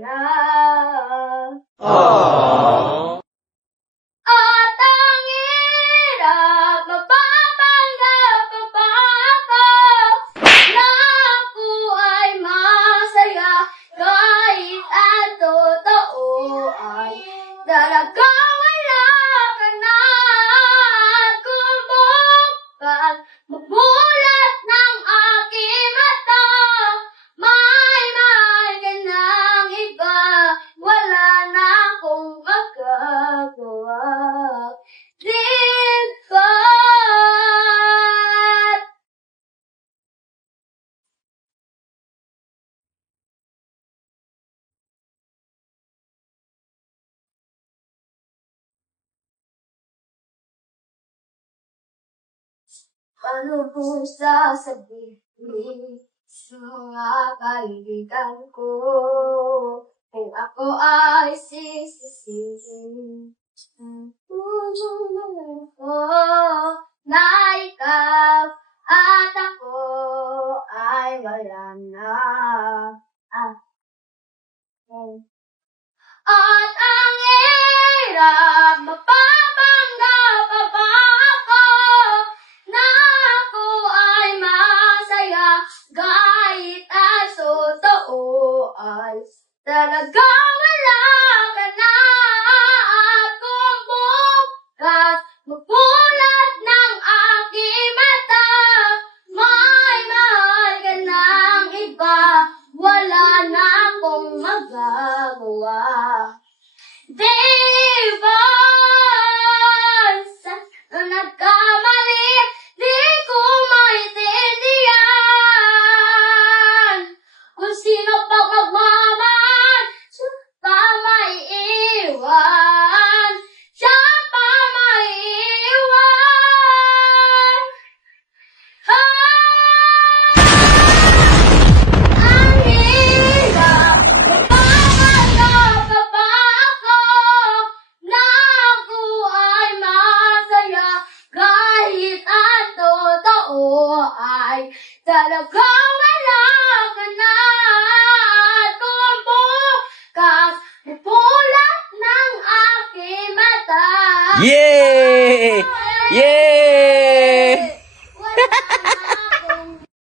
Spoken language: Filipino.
na. Aww. At ang hirap, mapapanggap pa ako na ako ay masaya kahit ang totoo ay talagang wala ka na. Kung bukas magbulat ng aking mata, may ka ng iba, wala na akong magagawa. Dito ano po sasabihin sa mga kaibigan ko kung ako ay sisisihin? Na ikaw at ako ay wala na. At ang hirap, mapapanggap pa ako na ako ay masaya kahit ang totoo ay talagang wala ka na. At kung bukas magbulat ng aking mata, may mahal ka ng iba, wala na akong magagawa. Di ba sa nagkamali, di ko maintindihan kung sino pa magmamahal, siya pa maiiwan, siya pa maiiwan. Ang hirap, mapapanggap pa ako na ako ay masaya kahit ang totoo ay talagang wala ka na. Kung bukas magbulat ng aking mata, Yay!